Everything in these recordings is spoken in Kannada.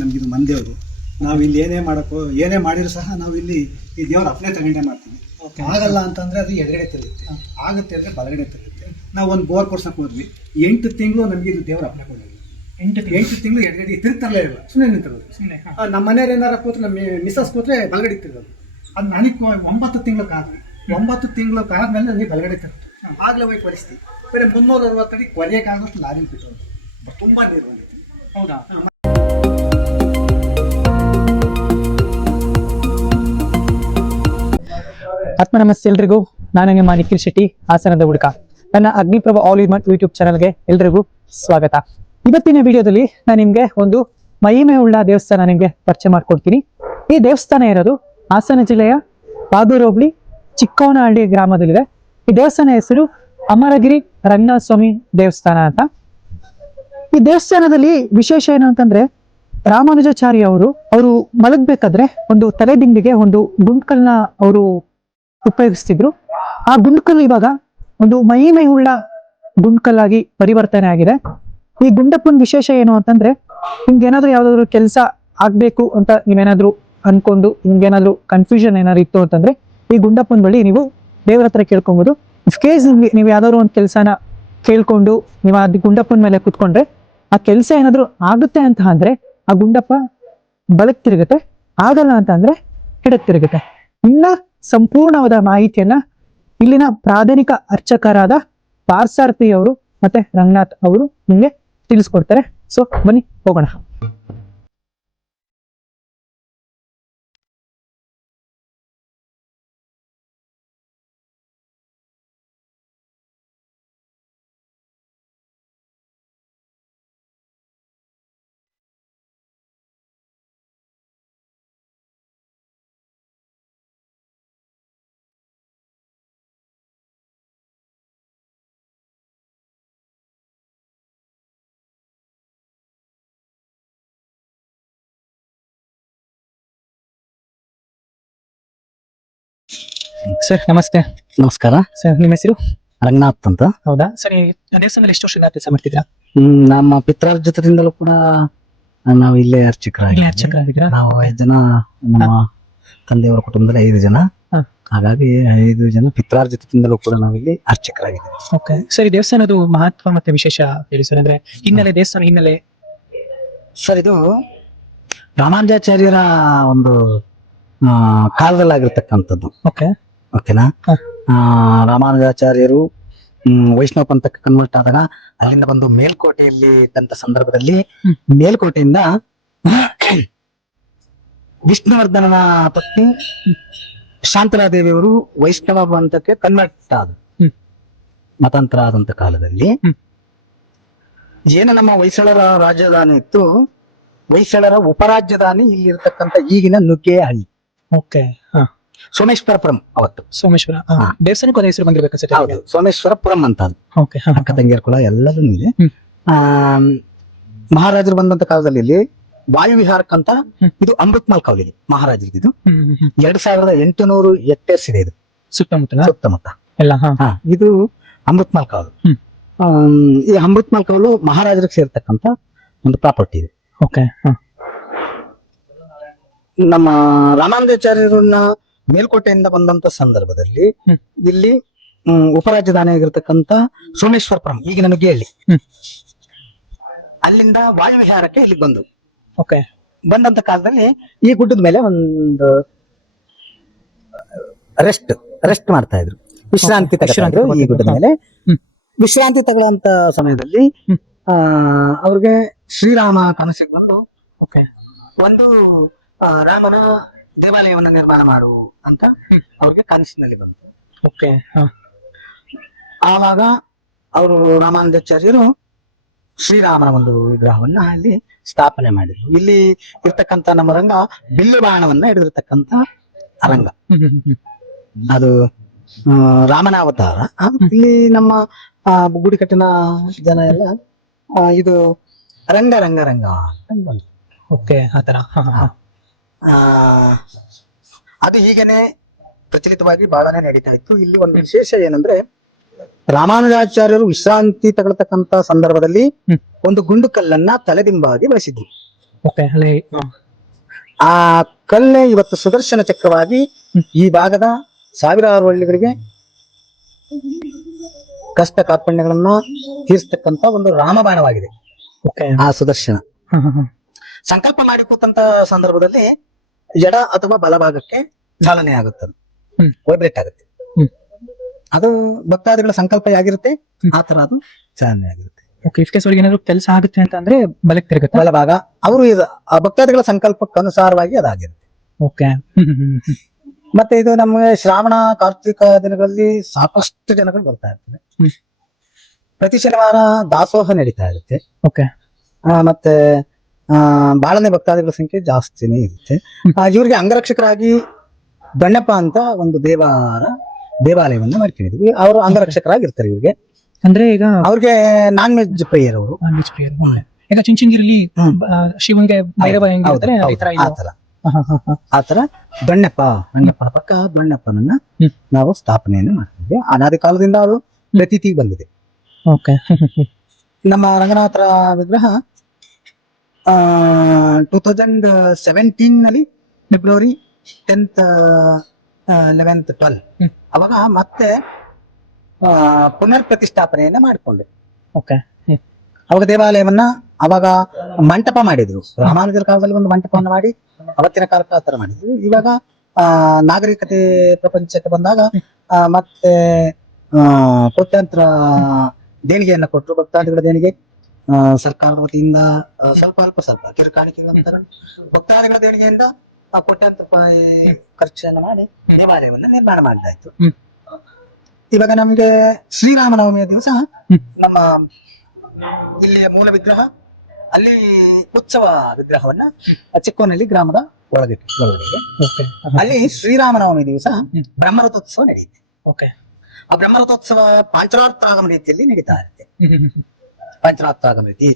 ನಮಗಿದು ಮಂದೇವರು ನಾವು ಇಲ್ಲಿ ಏನೇ ಮಾಡಿದ್ರು ಸಹ ನಾವು ಇಲ್ಲಿ ಈ ದೇವ್ರ ಅಪ್ನೆ ತಗೊಂಡೇ ಮಾಡ್ತೀವಿ. ಆಗಲ್ಲ ಅಂತಂದರೆ ಅದು ಎಡಗಡೆ ತಿರುಗುತ್ತೆ, ಆಗುತ್ತೆ ಅಂದರೆ ಬಲಗಡೆ ತಿರುಗುತ್ತೆ. ನಾವು ಒಂದು ಬೋರ್ ಕೊಡ್ಸಕ್ಕೆ ಹೋದ್ವಿ, 8 ತಿಂಗಳು ನಮಗೆ ಇದು ದೇವ್ರ ಅಪ್ನೆ ಕೊಡಲಿಲ್ಲ. 8 ತಿಂಗಳು ಎಡಗಡೆ ತಿರುಗ್ತಾರಲೇ ಇಲ್ಲ, ಸುಮ್ಮನೆ ನಿಂತಿರೋದು. ನಮ್ಮ ಮನೆಯವ್ರು ಏನಾರ ಕೂತ್ರೆ, ನಮ್ಮ ಮಿಸ್ಸಸ್ ಕೂತ್ರೆ ಬಲಗಡೆ ತಿರುಗೋದು. ಅದು ನನಗೆ 9 ತಿಂಗಳು ಕಾದ್ವಿ. 9 ತಿಂಗಳು ಕಾದ್ಮೇಲೆ ನನಗೆ ಬಲಗಡೆ ತಿರುಗ್ತು. ಆಗಲೇ ಹೋಗಿ ಪರಿಸ್ಥಿತಿ ಬೇರೆ 360 ಅಡಿ ಕೊರೆಯೋಕ್ಕಾಗೋಷ್ಟು ಲಾರಿ ಬಿಟ್ಟು ತುಂಬ ನೀರು ಬಂದಿತ್ತು. ಹೌದಾ? ಆತ್ಮ ನಮಸ್ತೆ ಎಲ್ರಿಗೂ. ನಾನು ನಿಮ್ಮ ನಿಖಿಲ್ ಶೆಟ್ಟಿ, ಹಾಸನದ ಹುಡುಕ. ನನ್ನ ಅಗ್ನಿಪ್ರಭ ಆಲ್ ಇನ್ ಒನ್ ಯೂಟ್ಯೂಬ್ ಚಾನಲ್ಗೆ ಎಲ್ರಿಗೂ ಸ್ವಾಗತ. ಇವತ್ತಿನ ವಿಡಿಯೋದಲ್ಲಿ ನಾನು ನಿಮಗೆ ಒಂದು ಮಹಿಮೆ ಉಳ್ಳ ದೇವಸ್ಥಾನ ನಿಮಗೆ ಪರಿಚಯ ಮಾಡ್ಕೊಡ್ತೀನಿ. ಈ ದೇವಸ್ಥಾನ ಇರೋದು ಹಾಸನ ಜಿಲ್ಲೆಯ ಬಾಗೂರು ಹೋಬಳಿ ಚಿಕ್ಕೋನಹಳ್ಳಿ ಗ್ರಾಮದಲ್ಲಿದೆ. ಈ ದೇವಸ್ಥಾನ ಹೆಸರು ಅಮರಗಿರಿ ರಂಗನಾಥ ಸ್ವಾಮಿ ದೇವಸ್ಥಾನ ಅಂತ. ಈ ದೇವಸ್ಥಾನದಲ್ಲಿ ವಿಶೇಷ ಏನು ಅಂತಂದ್ರೆ, ರಾಮಾನುಜಾಚಾರ್ಯ ಅವರು ಮಲಗಬೇಕಾದ್ರೆ ಒಂದು ತಲೆದಿಂಡಿಗೆ ಒಂದು ಗುಂಡ್ಕಲ್ನ ಅವರು ಉಪಯೋಗಿಸ್ತಿದ್ರು. ಆ ಗುಂಡ್ಕಲ್ಲು ಇವಾಗ ಒಂದು ಮಹಿಮೆಯುಳ್ಳ ಗುಂಡ್ಕಲ್ಲಾಗಿ ಪರಿವರ್ತನೆ ಆಗಿದೆ. ಈ ಗುಂಡಪ್ಪನ ವಿಶೇಷ ಏನು ಅಂತಂದ್ರೆ, ನಿಮ್ಗೇನಾದ್ರೂ ಯಾವ್ದಾದ್ರು ಕೆಲಸ ಆಗ್ಬೇಕು ಅಂತ ನೀವೇನಾದ್ರೂ ಅನ್ಕೊಂಡು ನಿಮ್ಗೇನಾದ್ರೂ ಕನ್ಫ್ಯೂಷನ್ ಏನಾದ್ರು ಇತ್ತು ಅಂತಂದ್ರೆ, ಈ ಗುಂಡಪ್ಪನ ಬಳಿ ನೀವು ದೇವ್ರ ಹತ್ರ ಕೇಳ್ಕೊಬಹುದು. ಇಫ್ ಕೇಸ್ ನೀವು ಯಾವ್ದಾದ್ರು ಒಂದು ಕೆಲಸನ ಕೇಳ್ಕೊಂಡು ನೀವು ಆ ಗುಂಡಪ್ಪನ ಮೇಲೆ ಕುತ್ಕೊಂಡ್ರೆ ಆ ಕೆಲಸ ಏನಾದ್ರು ಆಗುತ್ತೆ ಅಂತ ಅಂದ್ರೆ ಆ ಗುಂಡಪ್ಪ ಬಲಕ್ ತಿರುಗುತ್ತೆ, ಆಗಲ್ಲ ಅಂತ ಅಂದ್ರೆ ಎಡಕ್ ತಿರುಗುತ್ತೆ. ಇನ್ನ ಸಂಪೂರ್ಣವಾದ ಮಾಹಿತಿಯನ್ನ ಇಲ್ಲಿನ ಪ್ರಾಥಮಿಕ ಅರ್ಚಕರಾದ ಪಾರ್ಸಾರ್ಥಿ ಅವರು ಮತ್ತೆ ರಂಗನಾಥ್ ಅವರು ನಿಮ್ಗೆ ತಿಳಿಸ್ಕೊಡ್ತಾರೆ. ಸೊ ಬನ್ನಿ ಹೋಗೋಣ. ಸರ್ ನಮಸ್ತೆ. ನಮಸ್ಕಾರ ಸರ್, ನಿಮ್ಮ ಹೆಸರು? ರಂಗನಾಥ್ ಅಂತ. ಹೌದಾ ಸರ್? ಈ ದೇವಸ್ಥಾನದಲ್ಲಿ ಎಷ್ಟು ವರ್ಷದಿಂದ ಕೆಲಸ ಮಾಡ್ತಿದ್ರಾ? ನಮ್ಮ ಪಿತ್ರಾರ್ಜಿತದಿಂದಲೂ ಕೂಡ ನಾವು ಇಲ್ಲೇ ಅರ್ಚಕರಾಗಿದ್ದೀರಾ. ನಾವು 5 ಜನ, ನಮ್ಮ ತಂದೆಯವರ ಕುಟುಂಬದಲ್ಲಿ 5 ಜನ. ಹಾಗಾಗಿ 5 ಜನ ಪಿತ್ರಾರ್ಜಿತದಿಂದಲೂ ಕೂಡ ನಾವು ಇಲ್ಲಿ ಅರ್ಚಕರಾಗಿದ್ದೀವಿ. ಓಕೆ ಸರ್, ಈ ದೇವಸ್ಥಾನದ ಮಹತ್ವ ಮತ್ತೆ ವಿಶೇಷ ಹೇಳಿ ಸರ್. ಅಂದ್ರೆ ಹಿನ್ನೆಲೆ, ದೇವಸ್ಥಾನ ಹಿನ್ನೆಲೆ. ಸರ್, ಇದು ರಾಮಾನುಜಾಚಾರ್ಯರ ಒಂದು ಕಾಲದಲ್ಲಾಗಿರ್ತಕ್ಕಂಥದ್ದು. ಓಕೆನಾ? ರಾಮಾನುಜಾಚಾರ್ಯರು ವೈಷ್ಣವ ಪಂಥಕ್ಕೆ ಕನ್ವರ್ಟ್ ಆದಾಗ ಅಲ್ಲಿಂದ ಬಂದು ಮೇಲ್ಕೋಟೆಯಲ್ಲಿ ಇದ್ದಂತ ಸಂದರ್ಭದಲ್ಲಿ ಮೇಲ್ಕೋಟೆಯಿಂದ ವಿಷ್ಣುವರ್ಧನನ ಪತ್ನಿ ಶಾಂತಲಾದೇವಿಯವರು ವೈಷ್ಣವ ಪಂಥಕ್ಕೆ ಕನ್ವರ್ಟ್ ಆದ ಮತಾಂತರ ಆದಂತ ಕಾಲದಲ್ಲಿ ಏನು ನಮ್ಮ ಹೊಯ್ಸಳರ ರಾಜಧಾನಿ ಇತ್ತು, ಹೊಯ್ಸಳರ ಉಪರಾಜಧಾನಿ ಇಲ್ಲಿರ್ತಕ್ಕಂಥ ಈಗಿನ ನುಗ್ಗೇಹಳ್ಳಿ. ಓಕೆ. ಸೋಮೇಶ್ವರಪುರಂ. ಅವತ್ತು ಸೋಮೇಶ್ವರ ದೇವಸ್ಥಾನಕ್ಕೆ ಹೆಸರು ಬಂದಿರ್ಬೇಕು ಸರ್. ಹೌದು, ಸೋಮೇಶ್ವರಪುರಂ ಅಂತ. ಅಕ್ಕ ತಂಗಿಯರ ಕುಲ ಎಲ್ಲರೂ ಇದೆ. ಮಹಾರಾಜರು ಬಂದಂತ ಕಾಲದಲ್ಲಿ ಇಲ್ಲಿ ವಾಯು ವಿಹಾರಕ್ಕಂತ ಇದು ಅಮೃತಮಲ್ ಕಾವಲಿದೆ ಮಹಾರಾಜರಿಗೆ. ಇದು 2800 ಹೆಕ್ಟೇರ್ಸ್ ಇದೆ. ಇದು ಸುತ್ತಮುತ್ತ ಎಲ್ಲ ಇದು ಅಮೃತಮಲ್ ಕಾವಲು. ಈ ಅಮೃತಮಲ್ ಕಾವಲು ಮಹಾರಾಜರಿಗೆ ಸೇರ್ತಕ್ಕಂತ ಒಂದು ಪ್ರಾಪರ್ಟಿ ಇದೆ. ಓಕೆ. ನಮ್ಮ ರಾಮಾನುಜಾಚಾರ್ಯರನ್ನ ಮೇಲ್ಕೋಟೆಯಿಂದ ಬಂದಂತ ಸಂದರ್ಭದಲ್ಲಿ ಇಲ್ಲಿ ಉಪರಾಜಧಾನಿ ಆಗಿರ್ತಕ್ಕಂಥ ಸೋಮೇಶ್ವರಪುರಂ, ಈಗಿನ ನುಗ್ಗೇಹಳ್ಳಿ, ಅಲ್ಲಿಂದ ವಾಯು ವಿಹಾರಕ್ಕೆ ಇಲ್ಲಿ ಬಂದು ಬಂದಂತ ಕಾಲದಲ್ಲಿ ಈ ಗುಡ್ಡದ ಮೇಲೆ ಒಂದು ರೆಸ್ಟ್ ಮಾಡ್ತಾ ಇದ್ರು, ವಿಶ್ರಾಂತಿ ತಗೊಂಡ್ರು. ಈ ಗುಡ್ಡದ ಮೇಲೆ ವಿಶ್ರಾಂತಿ ತಗೊಳ್ಳೋಂತ ಸಮಯದಲ್ಲಿ ಅವ್ರಿಗೆ ಶ್ರೀರಾಮ ಕನಸಿಗೆ ಬಂದು ಒಂದು ರಾಮನ ದೇವಾಲಯವನ್ನ ನಿರ್ಮಾಣ ಮಾಡು ಅಂತ ಅವ್ರಿಗೆ ಕನಸಿನಲ್ಲಿ ಬಂತು. ಆವಾಗ ಅವರು ರಾಮಾನುಜಾಚಾರ್ಯರು ಶ್ರೀರಾಮನ ಒಂದು ವಿಗ್ರಹವನ್ನ ಅಲ್ಲಿ ಸ್ಥಾಪನೆ ಮಾಡಿದ್ರು. ಇಲ್ಲಿ ಇರ್ತಕ್ಕಂಥ ನಮ್ಮ ರಂಗ ಬಿಲ್ಲು ಬಾಣವನ್ನ ಹಿಡಿದಿರ್ತಕ್ಕಂಥ ರಂಗ, ಅದು ರಾಮನ ಅವತಾರ. ಇಲ್ಲಿ ನಮ್ಮ ಗುಡಿಕಟ್ಟಿನ ಜನ ಎಲ್ಲ ಇದು ರಂಗ ರಂಗ ರಂಗ ಅಂತ. ಆತರ ಅದು ಹೀಗೇನೆ ಪ್ರಚಲಿತವಾಗಿ ಬಹಳನೇ ನಡೀತಾ ಇತ್ತು. ಇಲ್ಲಿ ಒಂದು ವಿಶೇಷ ಏನಂದ್ರೆ, ರಾಮಾನುಜಾಚಾರ್ಯರು ವಿಶ್ರಾಂತಿ ತಗೊಳ್ತಕ್ಕಂತ ಸಂದರ್ಭದಲ್ಲಿ ಹ್ಮ್. ಒಂದು ಗುಂಡು ಕಲ್ಲನ್ನ ತಲೆದಿಂಬಾಗಿ ಬಳಸಿದ್ರು. ಓಕೆ ಅಲ್ಲಿ ಆ ಕಲ್ಲೇ ಇವತ್ತು ಸುದರ್ಶನ ಚಕ್ರವಾಗಿ ಈ ಭಾಗದ ಸಾವಿರಾರು ಹಳ್ಳಿಗಳಿಗೆ ಕಷ್ಟ ಕಾರ್ಪಣ್ಯಗಳನ್ನ ತೀರಿಸ್ತಕ್ಕಂತ ಒಂದು ರಾಮಬಾಣವಾಗಿದೆ ಓಕೆ ಆ ಸುದರ್ಶನ. ಸಂಕಲ್ಪ ಮಾಡಿ ಕೂತಂತ ಸಂದರ್ಭದಲ್ಲಿ ಎಡ ಅಥವಾ ಬಲಭಾಗಕ್ಕೆ ಚಾಲನೆ ಆಗುತ್ತದೆ, ಹ್ಮ್. ವೈಬ್ರೇಟ್ ಆಗುತ್ತೆ. ಹ್ಮ್. ಅದು ಭಕ್ತಾದಿಗಳ ಸಂಕಲ್ಪ ಆಗಿರುತ್ತೆ, ಆ ತರ ಅದು ಚಾಲನೆ ಆಗಿರುತ್ತೆ. ಓಕೆ ಇಫ್ ಕೇಸ್ ಅವ್ರಿಗೆ ಏನಾದ್ರು ಕೆಲಸ ಆಗುತ್ತೆ ಅಂತ ಅಂದ್ರೆ ಬಲಕ್ಕೆ ತಿರುಗುತ್ತೆ. ಬಲಭಾಗ ಅವರು ಆ ಭಕ್ತಾದಿಗಳ ಸಂಕಲ್ಪಕ್ಕನುಸಾರವಾಗಿ ಅದಾಗಿರುತ್ತೆ. ಓಕೆ ಮತ್ತೆ ಇದು ನಮಗೆ ಶ್ರಾವಣ ಕಾರ್ತಿಕ ದಿನಗಳಲ್ಲಿ ಸಾಕಷ್ಟು ಜನಗಳು ಬರ್ತಾ ಇರ್ತದೆ. ಹ್ಮ್. ಪ್ರತಿ ಶನಿವಾರ ದಾಸೋಹ ನಡೀತಾ ಇರುತ್ತೆ. ಓಕೆ ಮತ್ತೆ ಬಾಳನೆ ಭಕ್ತಾದಿಗಳ ಸಂಖ್ಯೆ ಜಾಸ್ತಿನೇ ಇರುತ್ತೆ. ಇವ್ರಿಗೆ ಅಂಗರಕ್ಷಕರಾಗಿ ದೊಣ್ಣಪ್ಪ ಅಂತ ಒಂದು ದೇವಾಲಯವನ್ನ ಮಾಡ್ಕೊಂಡಿದ್ವಿ. ಅವರು ಅಂಗರಕ್ಷಕರಾಗಿರ್ತಾರೆ ಇವ್ರಿಗೆ. ಅಂದ್ರೆ ಈಗ ಅವ್ರಿಗೆ ನಾನ್ ವೆಜ್ ಪ್ರಿಯರ್ ಅವರು. ಈಗ ಚುಂಚನಗಿರಿಲಿ ಶಿವನ್ಗೆ ಭೈರವ ಹೆಂಗಿರ್ತಾರೆ ಈ ತರ ಇದು. ಆತರ ದೊಣ್ಣಪ್ಪನ ಪಕ್ಕ ದೊಣ್ಣಪ್ಪನನ್ನ ಹ್ಮ್. ನಾವು ಸ್ಥಾಪನೆಯನ್ನು ಮಾಡ್ತಿದ್ವಿ. ಅನಾದಿ ಕಾಲದಿಂದ ಅದು ಪ್ರತೀತಿಗೆ ಬಂದಿದೆ. ಓಕೆ ನಮ್ಮ ರಂಗನಾಥರ ವಿಗ್ರಹ 2017 ನಲ್ಲಿ ಫೆಬ್ರವರಿ 10th 11th 12 ಹ್ಮ್. ಅವಾಗ ಮತ್ತೆ ಪುನರ್ ಪ್ರತಿಷ್ಠಾಪನೆಯನ್ನ ಮಾಡಿಕೊಂಡೆ. ಓಕೆ ಅವಾಗ ದೇವಾಲಯವನ್ನ ಅವಾಗ ಮಂಟಪ ಮಾಡಿದ್ರು. ರಾಮಾನುಜರ ಕಾಲದಲ್ಲಿ ಒಂದು ಮಂಟಪವನ್ನು ಮಾಡಿ ಅವತ್ತಿನ ಕಾಲಕ್ಕೆ ಆ ತರ ಮಾಡಿದ್ರು. ಇವಾಗ ನಾಗರಿಕತೆ ಪ್ರಪಂಚಕ್ಕೆ ಬಂದಾಗ ಮತ್ತೆ ಕೋಟ್ಯಾಂತರ ದೇಣಿಗೆಯನ್ನ ಕೊಟ್ಟರು. ಭಕ್ತಾದಿಗಳ ದೇಣಿಗೆ ಸರ್ಕಾರದ ವತಿಯಿಂದ ಸ್ವಲ್ಪ ಕಿರುಕಾಣಿಕೆ ನಂತರ ಭಕ್ತಾದಿಗಳ ದೇಣಿಗೆಯಿಂದ ಕೋಟ್ಯಾಂತರ ರೂಪಾಯಿ ಖರ್ಚನ್ನು ಮಾಡಿ ದೇವಾಲಯವನ್ನ ನಿರ್ಮಾಣ ಮಾಡಲಾಯ್ತು. ಹ್ಮ್. ಇವಾಗ ನಮ್ಗೆ ಶ್ರೀರಾಮನವಮಿಯ ದಿವಸ ಹ್ಮ್. ನಮ್ಮ ಇಲ್ಲಿಯ ಮೂಲ ವಿಗ್ರಹ ಅಲ್ಲಿ ಉತ್ಸವ ವಿಗ್ರಹವನ್ನ ಚಿಕ್ಕೋನಲ್ಲಿ ಗ್ರಾಮದ ಒಳಗೆ ಓಕೆ ಅಲ್ಲಿ ಶ್ರೀರಾಮನವಮಿ ದಿವಸ ಬ್ರಹ್ಮರಥೋತ್ಸವ ನಡೆಯುತ್ತೆ. ಓಕೆ ಆ ಬ್ರಹ್ಮರಥೋತ್ಸವ ಪಾಂಚರಾತ್ರಾಗಮ ರೀತಿಯಲ್ಲಿ ನಡೀತಾ ಇರುತ್ತೆ. ಪಂಚರಾತ್ರಾಗಮ ರೀತಿ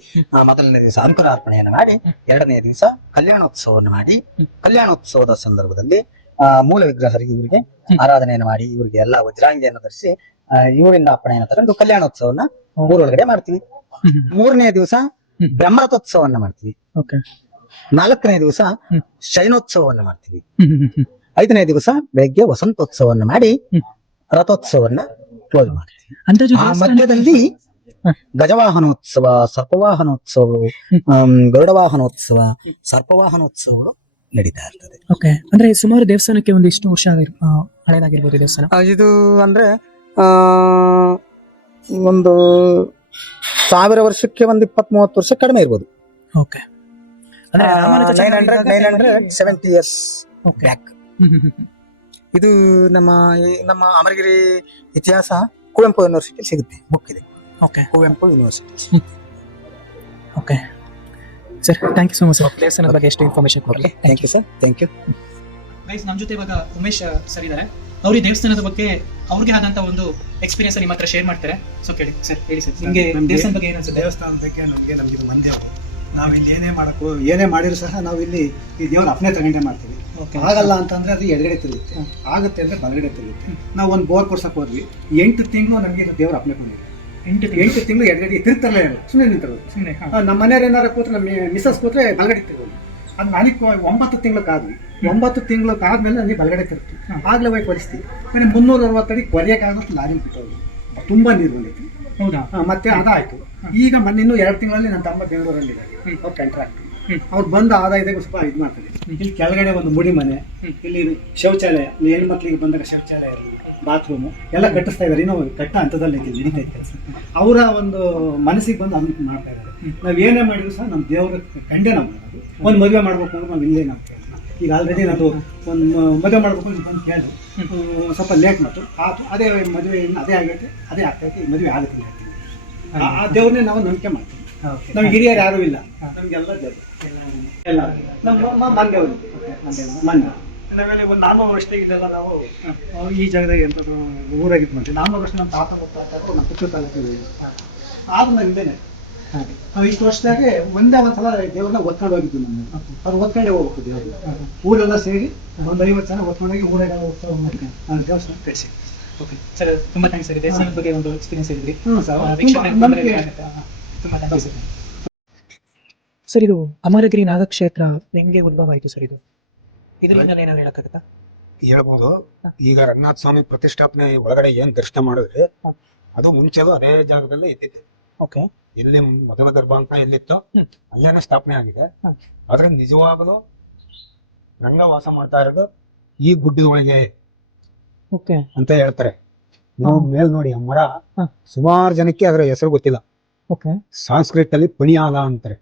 ಮೊದಲನೇ ದಿವಸ ಅಂಕುರಾರ್ಪಣೆಯನ್ನು ಮಾಡಿ, ಎರಡನೇ ದಿವಸ ಕಲ್ಯಾಣೋತ್ಸವವನ್ನು ಮಾಡಿ, ಕಲ್ಯಾಣೋತ್ಸವದ ಸಂದರ್ಭದಲ್ಲಿ ಮೂಲ ವಿಗ್ರಹರಿಗೆ ಇವರಿಗೆ ಆರಾಧನೆಯನ್ನು ಮಾಡಿ, ಇವರಿಗೆ ಎಲ್ಲಾ ವಜ್ರಾಂಗಿಯನ್ನು ಧರಿಸಿ ಇವರಿಂದ ಅರ್ಪಣೆಯನ್ನು ತಗೊಂಡು ಕಲ್ಯಾಣೋತ್ಸವನ್ನ ಊರೊಳಗಡೆ ಮಾಡ್ತೀವಿ. ಮೂರನೇ ದಿವಸ ಬ್ರಹ್ಮರಥೋತ್ಸವನ್ನ ಮಾಡ್ತೀವಿ. ಓಕೆ ನಾಲ್ಕನೇ ದಿವಸ ಶಯನೋತ್ಸವವನ್ನು ಮಾಡ್ತೀವಿ. ಐದನೇ ದಿವಸ ಬೆಳಗ್ಗೆ ವಸಂತೋತ್ಸವವನ್ನು ಮಾಡಿ ರಥೋತ್ಸವನ್ನ ಕ್ಲೋಸ್ ಮಾಡ್ತೀವಿ. ಆ ಮಧ್ಯದಲ್ಲಿ ಗಜವಾಹನೋತ್ಸವ, ಸರ್ಪವಾಹನೋತ್ಸವ, ಗರುಡವಾಹನೋತ್ಸವ, ಸರ್ಪವಾಹನೋತ್ಸವಗಳು ನಡೀತಾ ಇರ್ತದೆ. ಓಕೆ ಅಂದ್ರೆ ಸುಮಾರು ದೇವಸ್ಥಾನಕ್ಕೆ ಒಂದು ಎಷ್ಟು ವರ್ಷ ಹಳೇದಾಗಿರ್ಬೋದು ದೇವಸ್ಥಾನ? ಇದು ಅಂದ್ರೆ ಒಂದು 1000 ವರ್ಷಕ್ಕೆ ಒಂದು 20-30 ವರ್ಷ ಕಡಿಮೆ ಇರ್ಬೋದು. Okay 970 years back. ಇದು ನಮ್ಮ ಅಮರಗಿರಿ ಇತಿಹಾಸ ಕುವೆಂಪು ಯೂನಿವರ್ಸಿಟಿ ಸಿಗುತ್ತೆ, ಬುಕ್ ಇದೆ. Okay Kuvempu university. Okay sir, thank you so much sir ದೇವಸ್ಥಾನದ ಬಗ್ಗೆ ಎಷ್ಟು ಇನ್ಫಾರ್ಮೇಶನ್ ಕೊಡಲಿ. Thank you sir, thank you. Guys, ನಮ್ಮ ಜೊತೆ ಇವಾಗ ಉಮೇಶ್ ಸರ್ ಇದ್ದಾರೆ. ಅವ್ರು ಈ ದೇವಸ್ಥಾನದ ಬಗ್ಗೆ ಅವ್ರಿಗೆ ಆದಂತ ಒಂದು ಎಕ್ಸ್ಪೀರಿಯನ್ಸ್ ನಿಮ್ಮ ಹತ್ರ ಶೇರ್ ಮಾಡ್ತಾರೆ. ಸೊ ಕೇಳಿ ಸರ್, ಹೇಳಿ ಸರ್, ನಿಮಗೆ ದೇವಸ್ಥಾನ ಬಗ್ಗೆ ಏನಿಸುತ್ತೆ? ದೇವಸ್ಥಾನದ ಬಗ್ಗೆ ನಮ್ಗೆ ಇದು ಮಂದೇವ್ರು. ನಾವು ಇಲ್ಲಿ ಏನೇ ಮಾಡಿದ್ರು ಸಹ ನಾವು ಇಲ್ಲಿ ಈ ದೇವರ ಅಪ್ನೆ ತಗೊಂಡೇ ಮಾಡ್ತೀವಿ. ಆಗಲ್ಲ ಅಂತಂದ್ರೆ ಅದು ಎಡಗಡೆ ತಿರುಗುತ್ತೆ, ಆಗುತ್ತೆ ಅಂದ್ರೆ ಬಲಗಡೆ ತಿರುಗುತ್ತೆ. ನಾವು ಒಂದು ಬೋರ್ ಕೊಡ್ಸಕ್ ಹೋದ್ವಿ, 8 ತಿಂಗಳು ನಮಗೆ ದೇವರ ಅಪ್ನೆ ಕೊಂಡಿದೆ. 8 ತಿಂಗಳು ಎಡಗಡೆ ತಿರುಗ್ತಾರಲ್ಲ, ಸುಮ್ಮನೆ ನಿಂತಿರೋದು. ಸುಮ್ಮನೆ ನಮ್ಮ ಮನೆಯವ್ರು ಏನಾರು ಕೂತ್ರೆ, ನಮ್ಮ ಮಿಸಸ್ ಕೂತ್ರೆ ಬಲಗಡೆ ತಿರುಗೋದು. ಅದು ನನಗೆ 9 ತಿಂಗಳಕ್ಕಾದ್ವಿ. 9 ತಿಂಗಳಕ್ಕಾದ್ಮೇಲೆ ನನಗೆ ಬಲಗಡೆ ತಿರುಗ್ತು. ಆಗ್ಲೇ ಹೋಗಿ ಪರಿಸ್ಥಿತಿ ಮನೆ 360 ಅಡಿ ಕೊರೆಯಕ್ಕಾಗುತ್ತೆ. ಲಾರಿ ಬಿಟ್ಟೋದು, ತುಂಬಾ ನೀರು ಬಂದಿತ್ತು. ಹೌದಾ? ಮತ್ತೆ ಅದಾಯ್ತು. ಈಗ ಮೊನ್ನೆ ಇನ್ನೂ 2 ತಿಂಗಳಲ್ಲಿ ನನ್ನ ತಮ್ಮ ಬೆಂಗಳೂರಲ್ಲಿದ್ದಾರೆ. ಅವ್ರು ಕಾಂಟ್ರಾಕ್ಟ್. ಅವ್ರು ಬಂದು ಆದಾಯದಾಗ ಸ್ವಲ್ಪ ಇದು ಮಾಡ್ತಾರೆ. ಇಲ್ಲಿ ಕೆಳಗಡೆ ಒಂದು ಮುಡಿ ಮನೆ, ಇಲ್ಲಿ ಶೌಚಾಲಯ, ಹೆಣ್ಮಕ್ಳಿಗೆ ಬಂದಾಗ ಶೌಚಾಲಯ, ಬಾತ್ರೂಮು ಎಲ್ಲ ಕಟ್ಟಿಸ್ತಾ ಇದ್ದಾರೆ. ಇನ್ನೂ ಕಟ್ಟ ಹಂತದಲ್ಲಿ ನಡೀತಾ ಇತ್ತು ಕೆಲಸ. ಅವರ ಒಂದು ಮನಸ್ಸಿಗೆ ಬಂದು ಅನುಕೂಲ ಮಾಡ್ತಾ ಇದ್ದಾರೆ. ನಾವು ಏನೇ ಮಾಡಿದ್ರು ಸಹ ನಮ್ಮ ದೇವರ ಕಂಡೇ ನಾವು ಮಾಡೋದು. ಒಂದು ಮದುವೆ ಮಾಡ್ಬೇಕು ಅಂದ್ರೆ ನಾವು ಇಲ್ಲೇ ನಾವು ಈಗ ಆಲ್ರೆಡಿ ನಾನು ಒಂದು ಮದುವೆ ಮಾಡ್ಬೇಕು ಅಂತ ಬಂದು ಕೇಳಿ ಸ್ವಲ್ಪ ಲೇಟ್ ಮಾಡ್ತು ಆಯ್ತು. ಅದೇ ಮದುವೆ ಅದೇ ಆಗೈತೆ, ಅದೇ ಆಗ್ತೈತೆ, ಈ ಮದುವೆ ಆಗುತ್ತೆ. ಆ ದೇವ್ರನ್ನೇ ನಾವು ನಂಬಿಕೆ ಮಾಡ್ತೀವಿ. ನಮ್ಗೆ ಹಿರಿಯರು ಯಾರು ಇಲ್ಲ, ನಮ್ಗೆಲ್ಲ ದೇವ್ರು ಎಲ್ಲ ನಮ್ಮ ಮಂದೇವ್ರು. ಆಮೇಲೆ ಒಂದು 400 ವರ್ಷದಾಗಿದ್ದೆಲ್ಲ ನಾವು ಈ ಜಾಗದಾಗ ಎಂಥದ್ದು ಊರಾಗಿತ್ತು ಮಾಡ್ತೀವಿ. 400 ವರ್ಷ ನಮ್ಮ ತಾತ ನಮ್ಮ ಪುತ್ರ ತಾಲೂಕಿಗೆ ಆದ್ರೂ ನಾವು ಇದ್ದೇನೆ. ನಾವು ಇಷ್ಟು ವರ್ಷದಾಗೆ ಒಂದ್ಸಲ ದೇವ್ರನ್ನ ಒತ್ಕೊಂಡು ಹೋಗಿದ್ವಿ. ಅವ್ರು ಒತ್ಕೊಂಡೇ ಹೋಗ್ಬೇಕು ದೇವ್ರು. ಊರೆಲ್ಲ ಸೇರಿ ಒಂದು 50 ಜನ ಒತ್ಕೊಂಡೋಗಿ ಊರಾಗ ಉತ್ಸವ ಮಾಡ್ಕೊಂಡು ದೇವಸ್ಥಾನ ಕಳಿಸಿ ಓಕೆ ಸರ್, ತುಂಬಾ ಥ್ಯಾಂಕ್ಸ್ ಸರ್. ದೇವಸ್ಥಾನದ ಬಗ್ಗೆ ಒಂದು ಎಕ್ಸ್ಪೀರಿಯನ್ಸ್ ಹೇಳಿದ್ರಿ. ಸರ್, ಇದು ಅಮರಗಿರಿ ನಾಗಕ್ಷೇತ್ರ ಹೆಂಗೆ ಉದ್ಭವ ಆಯಿತು ಸರ್? ಇದರಿಂದ ಏನಾದ್ರು ಹೇಳಕ್ಕಾಗತ್ತಾ? ಹೇಳ್ಬೋದು. ಈಗ ರಂಗನಾಥ ಸ್ವಾಮಿ ಪ್ರತಿಷ್ಠಾಪನೆ ಒಳಗಡೆ ಏನ್ ದರ್ಶನ ಮಾಡಿದ್ರೆ ಅದು ಮುಂಚೆದು ಅದೇ ಜಾಗದಲ್ಲಿ ಇದ್ದಿತ್ತು. ಓಕೆ. ಇಲ್ಲಿ ಮೊದಲ ಗರ್ಭ ಅಂತ ಎಲ್ಲಿತ್ತು ಅಲ್ಲೇನೆ ಸ್ಥಾಪನೆ ಆಗಿದೆ. ಆದ್ರೆ ನಿಜವಾಗಲೂ ರಂಗ ವಾಸ ಮಾಡ್ತಾ ಇರೋದು ಈ ಗುಡ್ಡದ ಒಳಗೆ ಓಕೆ ಅಂತ ಹೇಳ್ತಾರೆ. ನೀವು ಮೇಲ್ ನೋಡಿ, ಆ ಮರ ಸುಮಾರು ಜನಕ್ಕೆ ಅದರ ಹೆಸರು ಗೊತ್ತಿಲ್ಲ. ಓಕೆ. ಸಾಂಸ್ಕ್ರಿಟ್ ಅಲ್ಲಿ ಪಣಿಯಾಲ ಅಂತಾರೆ.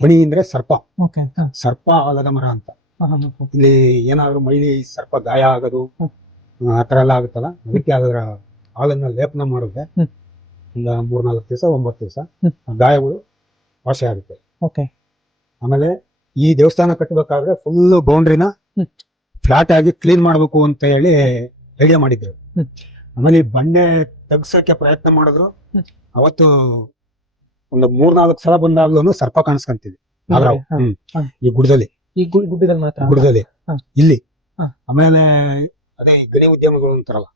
ಪಣಿ ಅಂದ್ರೆ ಸರ್ಪ, ಓಕೆ. ಸರ್ಪ ಆಲದ ಮರ ಅಂತ. ಇಲ್ಲಿ ಏನಾದ್ರು ಮೈಲಿ ಸರ್ಪ ಗಾಯ ಆಗೋದು ಆತರ ಎಲ್ಲ ಆಗುತ್ತಲ್ಲ, ಅದಕ್ಕೆ ಅದರ ಹಾಲನ್ನ ಲೇಪನ ಮಾಡಿದ್ರೆ ಒಂದು 3-4 ದಿವಸ 9 ದಿವಸ ಗಾಯಗಳು ವಾಸಿ ಆಗುತ್ತೆ. ಓಕೆ. ಆಮೇಲೆ ಈ ದೇವಸ್ಥಾನ ಕಟ್ಟಬೇಕಾದ್ರೆ ಫುಲ್ ಬೌಂಡ್ರಿನ ಫ್ಲಾಟ್ ಆಗಿ ಕ್ಲೀನ್ ಮಾಡ್ಬೇಕು ಅಂತ ಹೇಳಿ ಐಡಿಯಾ ಮಾಡಿದ್ರು. ಆಮೇಲೆ ಈ ಬಂಡೆ ತೆಗ್ಸಕ್ಕೆ ಪ್ರಯತ್ನ ಮಾಡಿದ್ರು. ಅವತ್ತು ಒಂದು 3-4 ಸಲ ಬಂದಾಗ್ಲೂ ಸರ್ಪ ಕಾಣಿಸ್ಕೊಂತಿದ್ವಿ ಈ ಗುಡ್ಡದಲ್ಲಿ. ಈ ಗುಡ್ಡದಲ್ಲಿ ಮಾತ್ರ? ಗುಡ್ಡದಲ್ಲಿ ಇಲ್ಲಿ. ಹ. ಆಮೇಲೆ ಅದೇ ಈ ಗಣಿ ಉದ್ಯಮಗಳು ಅಂತಾರಲ್ಲ,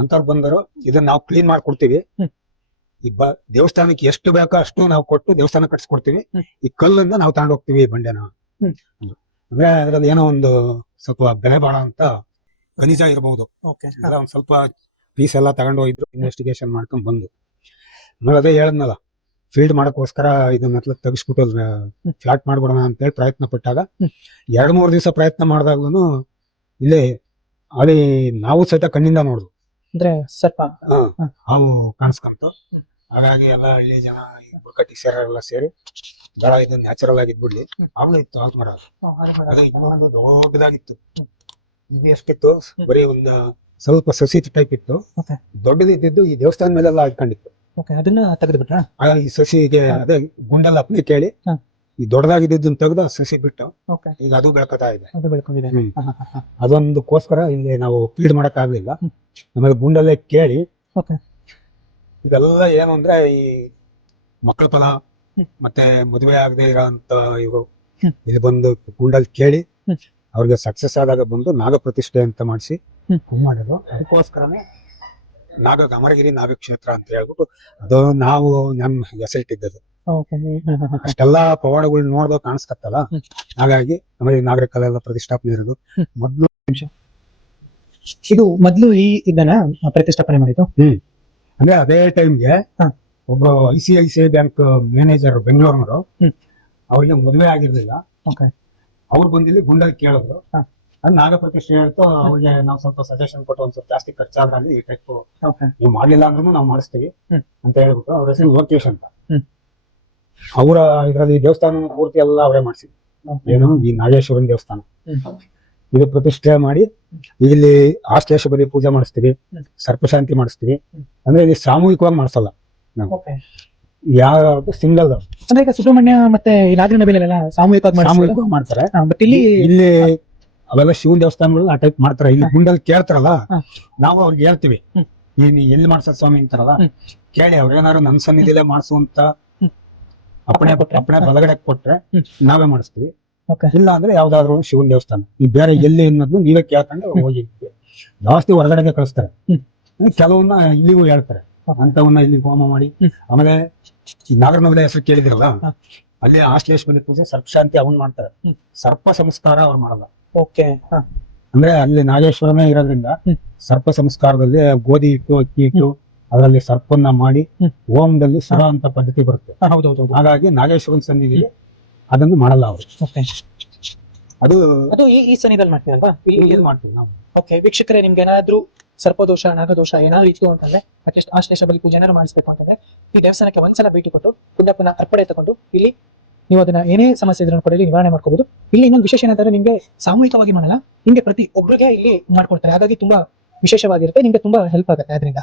ಅಂತವ್ರು ಬಂದರು, ಇದನ್ನ ನಾವು ಕ್ಲೀನ್ ಮಾಡ್ಕೊಡ್ತೀವಿ, ಈ ದೇವಸ್ಥಾನಕ್ಕೆ ಎಷ್ಟು ಬೇಕೋ ಅಷ್ಟು ನಾವು ಕೊಟ್ಟು ದೇವಸ್ಥಾನ ಕಟ್ಸ್ಕೊಡ್ತೀವಿ, ಈ ಕಲ್ಲನ್ನ ನಾವು ತಗೊಂಡು ಹೋಗ್ತೀವಿ ಈ ಬಂಡೆನ. ಅಂದ್ರೆ ಅದ್ರಲ್ಲಿ ಏನೋ ಒಂದು ಸ್ವಲ್ಪ ಬೆಲೆ ಬಾಳ ಅಂತ ಖನಿಜ ಇರಬಹುದು. ಓಕೆ. ಒಂದ್ ಸ್ವಲ್ಪ ಪೀಸ್ ಎಲ್ಲ ತಗೊಂಡು ಹೋಗಿದ್ರು, ಇನ್ವೆಸ್ಟಿಗೇಷನ್ ಮಾಡ್ಕೊಂಡ್ ಬಂದು. ಆಮೇಲೆ ಅದೇ ಹೇಳದ್ನಲ್ಲ, ಫೀಲ್ಡ್ ಮಾಡಕ್ಕೋಸ್ಕರ ಇದನ್ನ ತೆಗಿಸ್ಬಿಟ್ಟು ಫ್ಲಾಟ್ ಮಾಡ್ಬಿಡೋಣ ಅಂತ ಹೇಳಿ ಪ್ರಯತ್ನ ಪಟ್ಟಾಗ 2-3 ದಿವಸ ಪ್ರಯತ್ನ ಮಾಡಿದಾಗ್ಲೂ ಇಲ್ಲೇ ಅಲ್ಲಿ ನಾವು ಸಹಿತ ಕಣ್ಣಿಂದ ನೋಡುದು, ಅಂದ್ರೆ ಸರ್ಪ ಹಾವು ಕಾಣಿಸ್ಕೊಂತು. ಹಾಗಾಗಿ ಎಲ್ಲ ಹಳ್ಳಿ ಜನ ಬುಡಕಟ್ಟಿ ಸೇರೆಲ್ಲ ಸೇರಿ ಬೇಡ, ಇದು ನ್ಯಾಚುರಲ್ ಆಗಿದ್ಬಿಡ್ಲಿ. ಆಮೇಲೆ ಇತ್ತು ಆಲ್ತ ಮರ, ಅದು ಇನ್ನೊಂದು ದೊಡ್ಡದಾಗಿತ್ತು. ಇದು ಎಷ್ಟಿತ್ತು, ಬರೀ ಒಂದು ಸ್ವಲ್ಪ ಸಸಿ ಟೈಪ್ ಇತ್ತು. ದೊಡ್ಡದಿದ್ದು ಈ ದೇವಸ್ಥಾನ ಮೇಲೆಲ್ಲ ಹಾಕೊಂಡಿತ್ತು. ಅದನ್ನ ತೆಗೆದು ಬಿಟ್ರ? ಈ ಸಸಿಗೆ ಅದೇ ಗುಂಡೆಲ್ಲ ಅಪ್ಲಿ ಕೇಳಿ ಈ ದೊಡ್ಡದಾಗಿದ್ದನ್ನ ತೆಗೆದು ಸಸಿ ಬಿಟ್ಟು ಈಗ ಅದು ಬೆಳ್ಕತಾ ಇದೆ. ಅದೊಂದಕ್ಕೋಸ್ಕರ ಇಲ್ಲಿ ನಾವು ಫೀಡ್ ಮಾಡಕ್ ಆಗ್ಲಿಲ್ಲ. ಆಮೇಲೆ ಗುಂಡಲ್ಲೇ ಕೇಳಿ ಇದೆಲ್ಲ ಏನು ಅಂದ್ರೆ ಈ ಮಕ್ಕಳ ಫಲ ಮತ್ತೆ ಮದುವೆ ಆಗದೆ ಇರೋಂತ ಇವು ಇಲ್ಲಿ ಬಂದು ಗುಂಡಲ್ಲಿ ಕೇಳಿ ಅವ್ರಿಗೆ ಸಕ್ಸಸ್ ಆದಾಗ ಬಂದು ನಾಗ ಪ್ರತಿಷ್ಠೆ ಅಂತ ಮಾಡಿಸಿ ಮಾಡೋದು. ಅದಕ್ಕೋಸ್ಕರನೇ ಅಮರಗಿರಿ ನಾಗಕ್ಷೇತ್ರ ಅಂತ ಹೇಳ್ಬಿಟ್ಟು ಅದು ನಾವು ನಮ್ ಹೆಸರಿಟ್ಟಿದ್ದದು. ಅಷ್ಟೆಲ್ಲಾ ಪವಾಡಗಳು ನೋಡ್ದಾಗ ಕಾಣಿಸ್ಕತ್ತಲ್ಲ, ಹಾಗಾಗಿ ನಮಗೆ ನಾಗರಿಕಲೆಲ್ಲ ಪ್ರತಿಷ್ಠಾಪನೆ ಇರೋದು. ಇದು ಮೊದ್ಲು ಇದನ್ನ ಪ್ರತಿಷ್ಠಾಪನೆ ಮಾಡಿದ್ದು. ಅಂದ್ರೆ ಅದೇ ಟೈಮ್ಗೆ ಒಬ್ಬ ICICI ಬ್ಯಾಂಕ್ ಮ್ಯಾನೇಜರ್ ಬೆಂಗಳೂರಿನವರು, ಅವ್ರಿಗೆ ಮದುವೆ ಆಗಿರ್ಲಿಲ್ಲ. ಅವ್ರು ಬಂದಿಲ್ಲಿ ಗುಂಡಲ್ಲಿ ಕೇಳಿದ್ರು, ಅದು ನಾಗ ಪ್ರತಿಷ್ಠೆ ಹೇಳ್ತು. ಅವ್ರಿಗೆ ನಾವು ಸ್ವಲ್ಪ ಸಜೆಷನ್ ಕೊಟ್ಟು ಒಂದ್ ಸ್ವಲ್ಪ ಜಾಸ್ತಿ ಖರ್ಚಾದ್ರಲ್ಲಿ ಈ ಟೈಪ್ ನೀವು ಮಾಡ್ಲಿಲ್ಲ ಅಂದ್ರೂ ನಾವು ಮಾಡಿಸ್ತೀವಿ ಅಂತ ಹೇಳ್ಬಿಟ್ಟು, ಅವ್ರ ಹೆಸರು ಲೋಕೇಶ್ ಅಂತ. ಅವರ ಇದರಲ್ಲಿ ದೇವಸ್ಥಾನ ಪೂರ್ತಿ ಎಲ್ಲ ಅವರೇ ಮಾಡಿಸಿದ್ರು. ಏನು ಈ ನಾಗೇಶ್ವರನ್ ದೇವಸ್ಥಾನ ಇದು ಪ್ರತಿಷ್ಠೆ ಮಾಡಿ ಇಲ್ಲಿ ಆಶ್ಲೇಷ ಬಲಿ ಪೂಜೆ ಮಾಡಿಸ್ತೀವಿ, ಸರ್ಪಶಾಂತಿ ಮಾಡಿಸ್ತೀವಿ. ಅಂದ್ರೆ ಇಲ್ಲಿ ಸಾಮೂಹಿಕವಾಗಿ ಮಾಡಿಸಲ್ಲ ನಾವು, ಯಾವ ಸಿಂಗಲ್. ಅಂದ್ರೆ ಈಗ ಸುಬ್ರಹ್ಮಣ್ಯ ಮತ್ತೆ ನಾಗರ ನಬಿಲೆಲ್ಲ ಸಾಮೂಹಿಕವಾಗಿ ಮಾಡ್ತಾರೆ. ಬಟ್ ಇಲ್ಲಿ ಅವೆಲ್ಲ ಶಿವನ್ ದೇವಸ್ಥಾನಗಳು ಆ ಟೈಪ್ ಮಾಡ್ತಾರೆ. ಇಲ್ಲಿ ಗುಂಡಲ್ಲಿ ಕೇಳ್ತಾರಲ್ಲ, ನಾವು ಅವ್ರಿಗೆ ಹೇಳ್ತೀವಿ ನೀನ್ ಎಲ್ಲಿ ಮಾಡ್ಸದ್ ಸ್ವಾಮಿ ಅಂತಾರಲ್ಲ, ಕೇಳಿ ಅವ್ರೇನಾದ್ರು ನನ್ ಸನ್ನಿಧಿಲೇ ಮಾಡಿಸುವಂತ ಅಪ್ಪಣೆ ಬಲಗಡೆ ಕೊಟ್ರೆ ನಾವೇ ಮಾಡಿಸ್ತೀವಿ. ಇಲ್ಲ ಅಂದ್ರೆ ಯಾವ್ದಾದ್ರು ಶಿವನ್ ದೇವಸ್ಥಾನ ಈ ಬೇರೆ ಎಲ್ಲಿ ಅನ್ನೋದು ನೀವೇ ಕೇಳ್ಕೊಂಡು ಹೋಗಿರ್ತೀವಿ. ಜಾಸ್ತಿ ಹೊರಗಡೆಗೆ ಕಳಿಸ್ತಾರೆ. ಕೆಲವನ್ನ ಇಲ್ಲಿಗೂ ಹೇಳ್ತಾರೆ, ಅಂತವನ್ನ ಇಲ್ಲಿ ಹೋಮ ಮಾಡಿ. ಆಮೇಲೆ ಈ ನಾಗರನವಲೆ ಹೆಸರು ಕೇಳಿದಿರಲ್ಲ, ಅಲ್ಲಿ ಆಶ್ಲೇಷ ಪೂಜೆ ಸರ್ಪಶಾಂತಿ ಅವನ್ ಮಾಡ್ತಾರೆ. ಸರ್ಪ ಸಂಸ್ಕಾರ ಅವ್ರು ಮಾಡಲ್ಲ. ಅಂದ್ರೆ ಅಲ್ಲಿ ನಾಗೇಶ್ವರನೇ ಇರೋದ್ರಿಂದ ಸರ್ಪ ಸಂಸ್ಕಾರದಲ್ಲಿ ಗೋಧಿ ಇಟ್ಟು ಅಕ್ಕಿ ಇಟ್ಟು ಅದರಲ್ಲಿ ಸರ್ಪನ್ನ ಮಾಡಿ ಹೋಮದಲ್ಲಿ ಸುರ ಅಂತ ಪದ್ಧತಿ ಬರುತ್ತೆ. ಹಾಗಾಗಿ ನಾಗೇಶ್ವರನ್ ಸನ್ನಿಧಿಗೆ ಅದನ್ನು ಮಾಡಲ್ಲ ಅವರು. ಅದು ಈ ಸನ್ನಿಧಿಯಲ್ಲಿ ಮಾಡ್ತೀರಲ್ವಾ? ಇಲ್ಲಿ ಮಾಡ್ತೀವಿ ನಾವು. ವೀಕ್ಷಕರೇ, ನಿಮ್ಗೆ ಏನಾದ್ರು ಸರ್ಪದೋಷ ನಾಗದೋಷ ಏನಾದ್ರು ಇತ್ತು ಅಂತಂದ್ರೆ, ಅಟ್ಲೀಸ್ಟ್ ಆಶ್ಲೇಷ ಬಲಿ ಪೂಜೆ ಏನಾದ್ರು ಮಾಡಿಸ್ಬೇಕು ಅಂತಂದ್ರೆ ಈ ದೇವಸ್ಥಾನಕ್ಕೆ ಒಂದ್ಸಲ ಭೇಟಿ ಕೊಟ್ಟು ಪುಣ್ಯಪ್ಪನ ಅರ್ಪಣೆ ತಗೊಂಡು ಇಲ್ಲಿ ನೀವು ಅದನ್ನ ಏನೇ ಸಮಸ್ಯೆ ಇದ್ರೂ ಕೂಡ ಇಲ್ಲಿ ನಿವಾರಣೆ ಮಾಡ್ಕೋಬಹುದು. ಇಲ್ಲಿ ಇನ್ನೊಂದು ವಿಶೇಷ ಏನಂದ್ರೆ, ನಿಮ್ಗೆ ಸಾಮೂಹಿಕವಾಗಿ ಮಾಡಲ್ಲ, ನಿಮ್ಗೆ ಪ್ರತಿ ಒಬ್ಬರಿಗೆ ಇಲ್ಲಿ ಮಾಡ್ಕೊಡ್ತಾರೆ. ಹಾಗಾಗಿ ತುಂಬಾ ವಿಶೇಷವಾಗಿರುತ್ತೆ, ನಿಮ್ಗೆ ತುಂಬಾ ಹೆಲ್ಪ್ ಆಗುತ್ತೆ ಅದರಿಂದ.